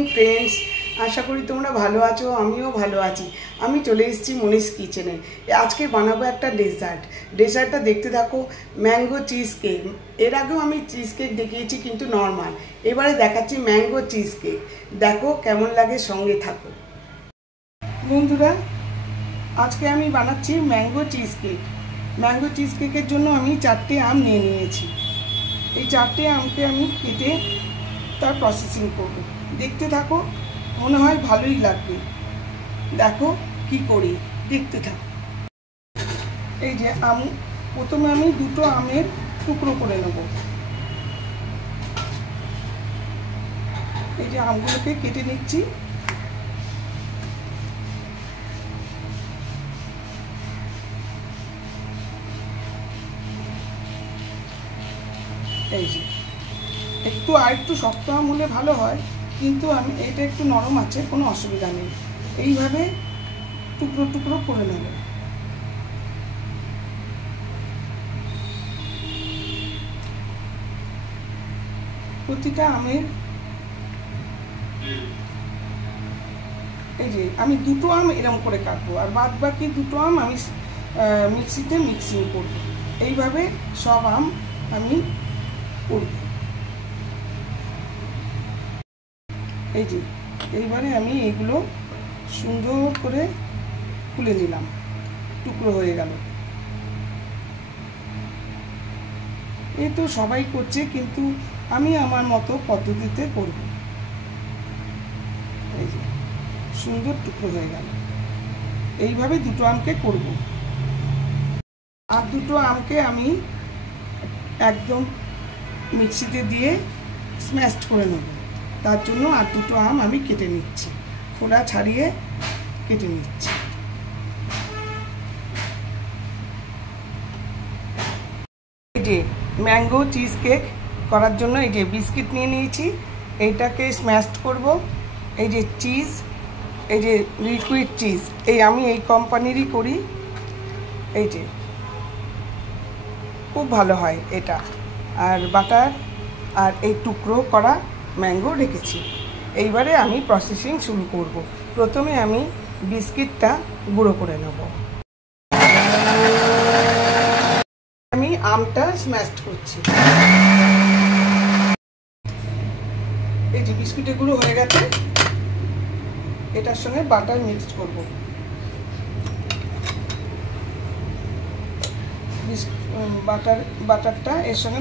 Morning friends, आशा करी তোমরা ভালো আছো। আমিও ভালো আছি। আমি চলে এসেছি মনীষ কিচেনে। আজকে বানাবো একটা ডেজার্টটা দেখতে থাকো। Mango cheese cake. এর আগেও আমি চিজ কেক দেখিয়েছি কিন্তু নর্মাল। এবারে দেখাচ্ছি ম্যাঙ্গো চিজ কেক। দেখো কেমন লাগে, সঙ্গে থাকো বন্ধুরা। আজকে আমি বানাচ্ছি mango cheese cake. Mango cheese কেকের জন্য আমি 4টে আম নিয়ে নিয়েছি। এই 4টে আমকে আমি কেটে তার প্রসেসিং করব। দেখতে থাকো, মনে হয় ভালোই লাগবে। দেখো কি করি, দেখতে থাকো। এই যে প্রথমে আমি 2টো আমের টুকরো করে নেব। এই যে আমগুলোকে কেটে নিচ্ছি। এই যে একটু শক্ত আম হলে ভালো হয়, কিন্তু আমি এটা একটু নরম আছে, কোনো অসুবিধা নেই। এইভাবে টুকরো টুকরো করে নেব। প্রতিটা আমের এই যে আমি 2টো আম এরকম করে কাটবো, আর বাদ বাকি 2টো আম আমি মিক্সিতে মিক্সিং করব। এইভাবে সব আম আমি করব। এই যে এইবারে আমি এগুলো সুন্দর করে খুলে নিলাম, টুকরো হয়ে গেল। এই তো সবাই করছে, কিন্তু আমি আমার মতো পদ্ধতিতে করব। এই যে সুন্দর টুকরো হয়ে গেল। এইভাবে 2টো আমকে করব। আর 2টো আমকে আমি একদম মিক্সিতে দিয়ে স্ম্যাশড করে নেব। তার জন্য আর 2টো আম আমি কেটে নিচ্ছি, খোলা ছাড়িয়ে কেটে নিচ্ছি। এই যে ম্যাঙ্গো চিজ কেক করার জন্য এই যে বিস্কিট নিয়ে নিয়েছি, এইটাকে স্ম্যাশড করব। এই যে চিজ, এই যে লিকুইড চিজ, আমি এই কোম্পানিরই করি। এই যে খুব ভালো হয় এটা। আর বাটার আর এই টুকরো করা ম্যাঙ্গো রেখেছি। এইবারে আমি প্রসেসিং শুরু করব। প্রথমে আমি বিস্কিটটা গুঁড়ো করে নেব। আমি আমটা স্ম্যাশড করছি। এই যে বিস্কুটের গুঁড়ো হয়ে গেছে, এটার সঙ্গে বাটার মিক্সড করব। বাটারটা এর সঙ্গে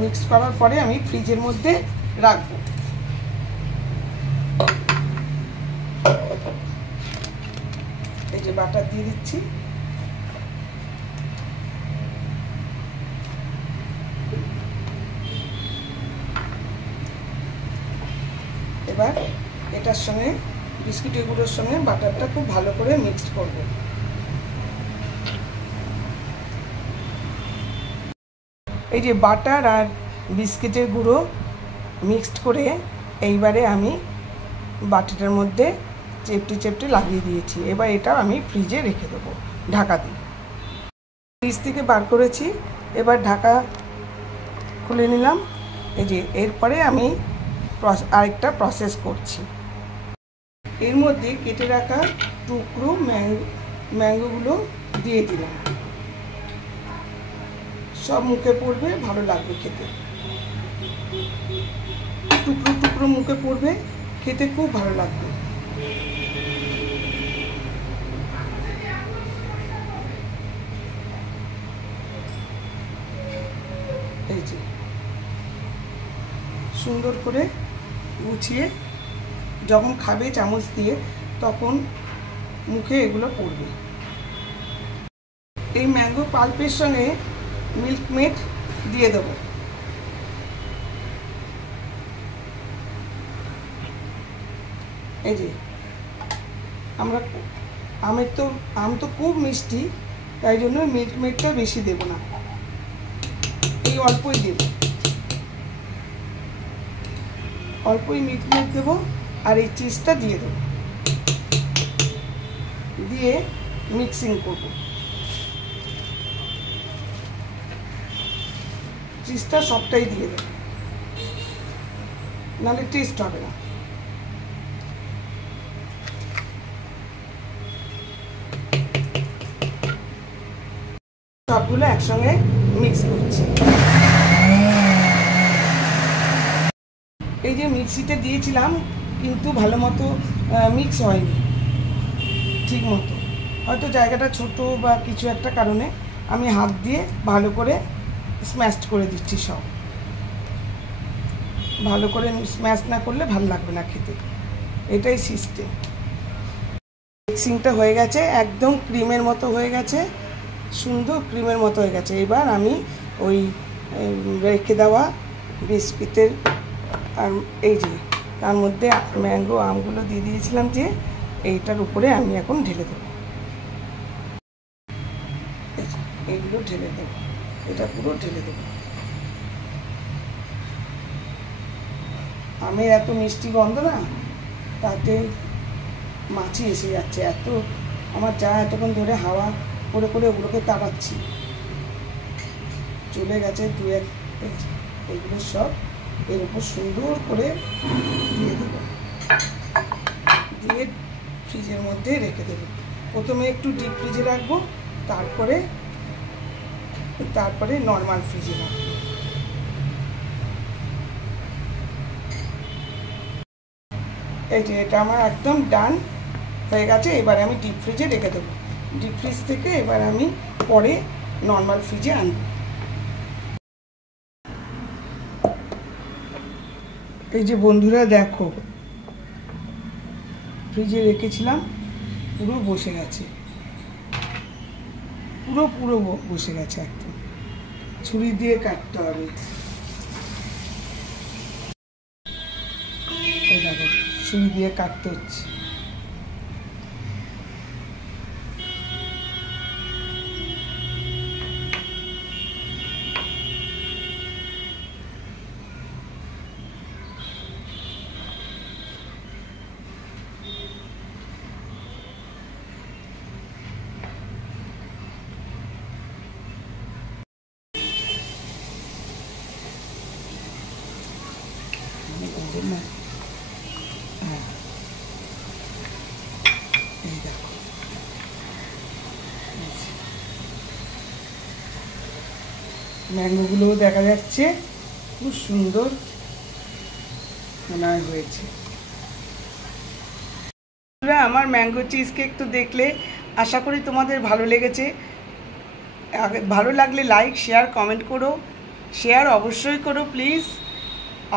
মিক্স করার পরে আমি ফ্রিজের মধ্যে রাখবো। এই যে বাটার দিয়ে দিচ্ছি। এবার এটার সঙ্গে বিস্কুটের গুঁড়োর সঙ্গে বাটারটা খুব ভালো করে মিক্সড করব। এই যে বাটার আর বিস্কিটের গুঁড়ো মিক্সড করে এইবারে আমি বাটিটার মধ্যে চেপটে লাগিয়ে দিয়েছি। এবার এটা আমি ফ্রিজে রেখে দেবো ঢাকা দিয়ে। ফ্রিজ থেকে বার করেছি, এবার ঢাকা খুলে নিলাম। এই যে এরপরে আমি আরেকটা প্রসেস করছি। এর মধ্যে কেটে রাখা টুকরো ম্যাঙ্গোগুলো দিয়ে দিলাম। সব মুখে পড়বে, ভালো লাগবে খেতে। টুকরো টুকরো মুখে পড়বে, খেতে খুব ভালো লাগবে। এই যে সুন্দর করে গুছিয়ে যখন খাবে চামচ দিয়ে, তখন মুখে এগুলো পড়বে। এই ম্যাঙ্গো পাল্পের সঙ্গে মিল্ক মেড দিয়ে দেবো। এই যে আম তো খুব মিষ্টি, তাই জন্য মিল্ক মেডটা বেশি দেব না, এই অল্পই দেব। অল্পই মিল্ক মেড দেবো, আর এই চিজটা দিয়ে দেবো। দিয়ে মিক্সিং করব। চিজটা সবটাই দিয়ে দেবো। নাহলে টেস্ট হবে না। সবগুলো একসঙ্গে মিক্স করছি। এই যে মিক্সিতে দিয়েছিলাম কিন্তু ভালো মতো মিক্স হয়নি ঠিক মতো, হয়তো জায়গাটা ছোট বা কিছু একটা কারণে আমি হাত দিয়ে ভালো করে স্ম্যাশ করে দিচ্ছি। সব ভালো করে স্ম্যাশ না করলে ভালো লাগবে না খেতে, এটাই সিস্টেম। মিক্সিংটা হয়ে গেছে, একদম ক্রিমের মতো হয়ে গেছে, সুন্দর ক্রিমের মতো হয়ে গেছে। এবার আমি ওই রেখে দেওয়া বিস্কিটের আর এই যে তার মধ্যে ম্যাঙ্গো আমগুলো দিয়ে দিয়েছিলাম, যে এইটার উপরে আমি এখন ঢেলে দেবো। এইগুলো ঢেলে দেবো, এটা পুরো ঢেলে দেবো। আমের এত মিষ্টি গন্ধ না, তাতে মাছি এসে যাচ্ছে। এত আমার যা এতক্ষণ ধরে হাওয়া করে করে ওগুলোকে তাড়াচ্ছি, চলে গেছে দু এক। এগুলো সব এর উপর সুন্দর করে দিয়ে দেবো, দিয়ে ফ্রিজের মধ্যে রেখে দেবো। প্রথমে একটু ডিপ ফ্রিজে রাখবো, তারপরে নর্মাল ফ্রিজে রাখবো। এই যে এটা আমার একদম ডান হয়ে গেছে। এবার আমি ডিপ ফ্রিজে রেখে দেবো। ডিপ ফ্রিজ থেকে এবার আমি পরে নর্মাল ফ্রিজে আনবো। এই যে বন্ধুরা দেখো, ফ্রিজে রেখেছিলাম, পুরো বসে গেছে, পুরো বসে গেছে একদম। ছুরি দিয়ে কাটতে হবে। এই দেখো, ছুরি দিয়ে কাটতে হচ্ছে। এই দেখো, ম্যাঙ্গোগুলোও দেখা যাচ্ছে, খুব সুন্দর হয়েছে। আমার ম্যাঙ্গো চিজ কেক তো দেখলে, আশা করি তোমাদের ভালো লেগেছে। ভালো লাগলে লাইক, শেয়ার, কমেন্ট করো। শেয়ার অবশ্যই করো প্লিজ,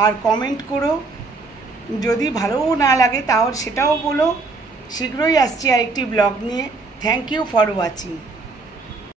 আর কমেন্ট করো। যদি ভালোও না লাগে তাহলে সেটাও বলো। শীঘ্রই আসছি আরেকটি ব্লগ নিয়ে। Thank you for watching.